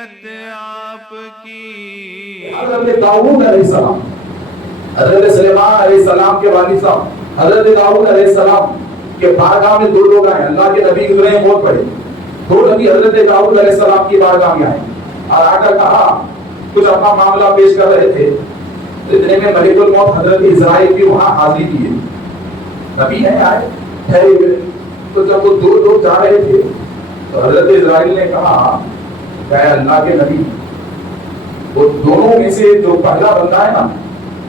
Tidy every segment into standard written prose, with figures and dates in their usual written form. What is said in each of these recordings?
شریعت آپ کی. حضرت داؤد علیہ السلام، حضرت سلیمان علیہ السلام کے والد صاحب حضرت داؤد علیہ السلام کے بارگاہ میں دو لوگ آئے. اللہ کے نبی گزرے ہیں بہت بڑے. دو نبی حضرت داؤد علیہ السلام کی بارگاہ میں آئے اور آ کر کہا، کچھ اپنا معاملہ پیش کر رہے تھے. اتنے میں ملک الموت حضرت اسرائیل بھی وہاں حاضری کی ہے. نبی ہیں آئے ٹھہرے ہوئے. تو جب وہ دو لوگ جا رہے تھے تو حضرت اسرائیل نے کہا کہ اے اللہ کے نبی، وہ دونوں میں سے جو پہلا بندہ ہے نا،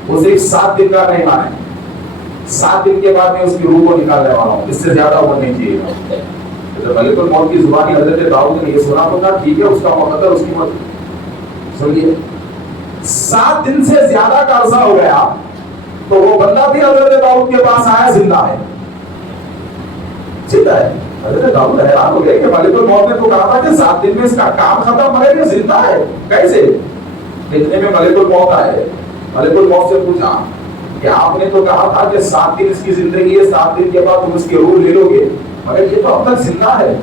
وہ صرف 7 دن کا نہیں مانے. 7 دن کے بعد میں اس کی روح کو نکالنے والا ہوں، اس سے زیادہ عمر نہیں چاہیے. جب ملک الموت کی زبانی حضرت داؤد نے یہ سنا تو کہا ٹھیک ہے، اس کا مقدر اس کی مت. سنیے، 7 دن سے زیادہ کا عرصہ ہو گیا تو وہ بندہ بھی حضرت داؤد کے پاس آیا، زندہ ہے. زندہ ہے. حضرت داؤد حیران ہو گئے کہ ملک الموت نے تو کہا تھا کہ 7 دن میں اس کا کام ختم، مگر یہ زندہ ہے کیسے؟ اتنے میں ملک الموت آئے. ملک الموت سے پوچھا کہ آپ نے تو کہا تھا کہ 7 دن اس کی زندگی ہے، 7 دن کے بعد تم اس کی روح لے لو گے، مگر یہ تو اب تک زندہ ہے.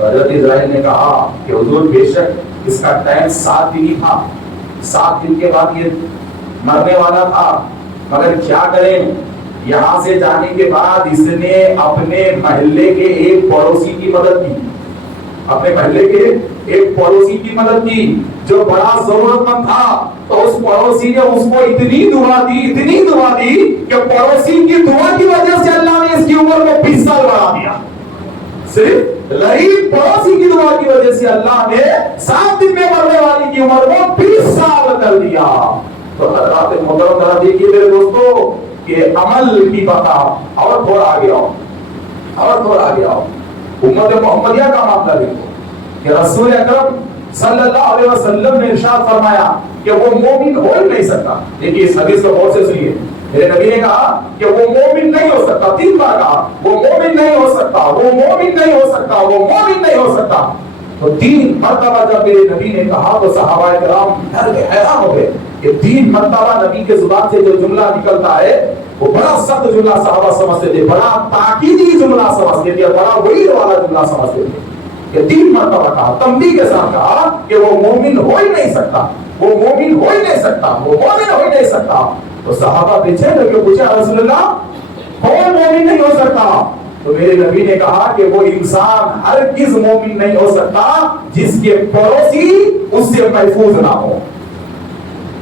حضرت اسرائیل نے کہا کہ حضور بے شک اس کا ٹائم 7 دن ہی تھا، 7 دن کے بعد یہ مرنے والا تھا، مگر کیا کریں؟ یہاں سے جانے کے بعد اس نے اپنے محلے کے ایک پڑوسی کی مدد کی. اپنے محلے کے ایک پڑوسی کی مدد کی جو بڑا ضرورت مند تھا. تو اس پڑوسی نے اس کو اتنی دعا دی کہ پڑوسی کی دعا کی وجہ سے اللہ نے اس کی عمر کو 20 سال بڑھا دیا. صرف غریب پڑوسی کی دعا کی وجہ سے اللہ نے 7 دن میں مرنے والی کی عمر کو 20 سال کر دیا. تو حضرات محترم ذرا دیکھیے میرے دوستو کہ عمل کی بتا اور تھوڑا آگے آؤ. امت محمدیہ کا معاملہ دیکھو کہ رسول اکرم صلی اللہ علیہ وسلم نے ارشاد فرمایا کہ وہ مومن ہو ہی نہیں سکتا. دیکھیے اس حدیث کو غور سے سنیے. میرے نبی نے کہا کہ وہ مومن نہیں ہو سکتا. 3 بار کہا وہ مومن نہیں ہو سکتا، وہ مومن نہیں ہو سکتا، وہ مومن نہیں ہو سکتا. تو 3 مرتبہ جب میرے نبی نے کہا تو صحابہ کرام ڈر گئے، حیران ہو گئے کہ 3 مرتبہ نبی کے زبان سے جو جملہ نکلتا ہے وہ بڑا سخت جملہ صحابہ سمجھتے تھے، بڑا تاکیدی جملہ سمجھتے تھے، بڑا وعید والا جملہ سمجھتے تھے. کہ 3 مرتبہ کہا، تنبیہ کے ساتھ کہا کہ وہ مومن ہو ہی نہیں سکتا، وہ مومن ہو ہی نہیں سکتا، وہ مومن ہو ہی نہیں سکتا. تو صحابہ پیچھے لگے پوچھا رسول اللہ کون مومن نہیں ہو سکتا؟ تو میرے نبی نے کہا کہ وہ انسان ہرگز مومن نہیں ہو سکتا جس کے پڑوسی اس سے محفوظ نہ ہو،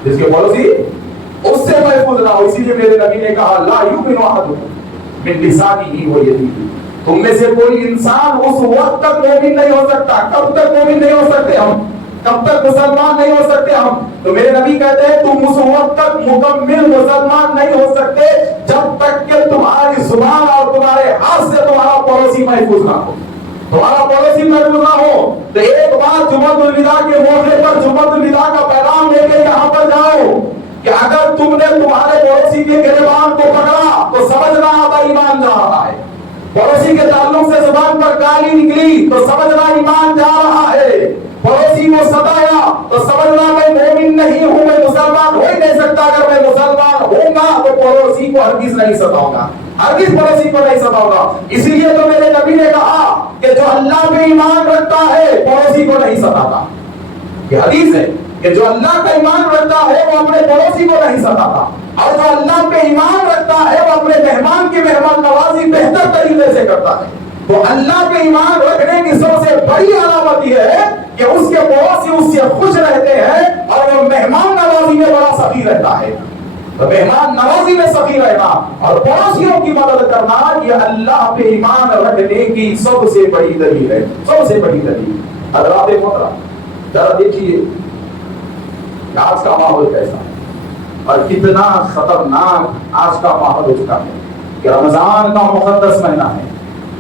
جس کے پڑوسی اس سے محفوظ نہ ہو. اسی لیے میرے نبی نے کہا لا یؤمن احدکم من لسانہ و یدیہ. تم میں سے کوئی انسان اس وقت تک مومن نہیں ہو سکتا. کب تک مومن نہیں ہو سکتے ہم؟ کب تک مسلمان نہیں ہو سکتے ہم؟ تو میرے نبی کہتے ہیں تم اس وقت تک مکمل مسلمان نہیں ہو سکتے جب تک کہ تمہاری زبان اور تمہارے ہاتھ سے تمہارا پڑوسی محفوظ نہ ہو. تمہارا پڑوسی محفوظ نہ ہو. تو ایک بات جمعۃ الوداع کے موقع پر جمعۃ الوداع کا پیغام لے کے یہاں پر جاؤ کہ اگر تم نے تمہارے پڑوسی کے گریبان کو پکڑا تو سمجھنا آدھا ایمان جا رہا ہے. پڑوسی کے تعلق سے زبان پر گالی نکلی تو سمجھنا ایمان جا رہا ہے. پڑوسی کو ستایا تو سمجھنا میں مومن نہیں ہوں، میں مسلمان ہو ہی نہیں سکتا. اگر میں مسلمان ہوں گا تو پڑوسی کو ہرگز نہیں ستاؤں گا، ہرگز پڑوسی کو نہیں ستاؤں گا. اسی لیے تو میرے نبی نے کہا کہ جو اللہ پہ ایمان رکھتا ہے پڑوسی کو نہیں ستاتا. یہ حدیث ہے کہ جو اللہ کا ایمان رکھتا ہے وہ اپنے پڑوسی کو نہیں ستاتا، اور جو اللہ پہ ایمان رکھتا ہے وہ اپنے مہمان کی مہمان نوازی بہتر طریقے سے کرتا ہے. تو اللہ پہ ایمان رکھنے کی سب سے بڑی علامت یہ ہے کہ اس کے پڑوسی اس سے خوش رہتے ہیں اور وہ مہمان نوازی میں بڑا سخی رہتا ہے. تو مہمان نوازی میں سخی رہنا اور پڑوسیوں کی مدد کرنا یہ اللہ پہ ایمان رکھنے کی سب سے بڑی دلیل ہے، سب سے بڑی دلیل. حضرات محترم ذرا دیکھیے آج کا ماحول کیسا ہے اور کتنا خطرناک آج کا ماحول ہو چکا ہے کہ رمضان کا مقدس مہینہ ہے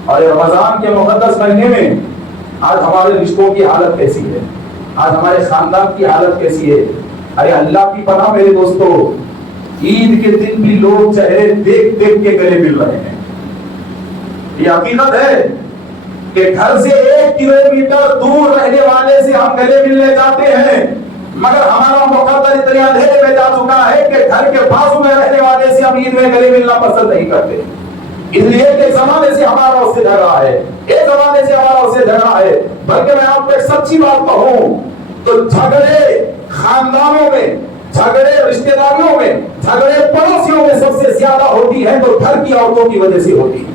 اور رمضان کے مقدس مہینے میں آج ہمارے رشتوں کی حالت کیسی ہے، آج ہمارے خاندان کی حالت کیسی ہے. ارے اللہ کی پناہ میرے دوستو، عید کے دن بھی لوگ چہرے دیکھ دیکھ کے گلے مل رہے ہیں. یہ حقیقت ہے کہ گھر سے 1 کلومیٹر دور رہنے والے سے ہم گلے ملنے جاتے ہیں، مگر ہمارا مقدر اتنے اندھیرے میں جا چکا ہے کہ گھر کے بازو میں رہنے والے سے ہم عید میں گلے ملنا پسند نہیں کرتے. اس لیے کہ زمانے سے ہمارا اس سے جھگڑا ہے، ایک زمانے سے ہمارا اس سے جھگڑا ہے. بلکہ میں آپ کو ایک سچی بات کہوں تو جھگڑے خاندانوں میں، جھگڑے رشتہ داریوں میں، جھگڑے پڑوسیوں میں سب سے زیادہ ہوتی ہے تو گھر کی عورتوں کی وجہ سے ہوتی ہے۔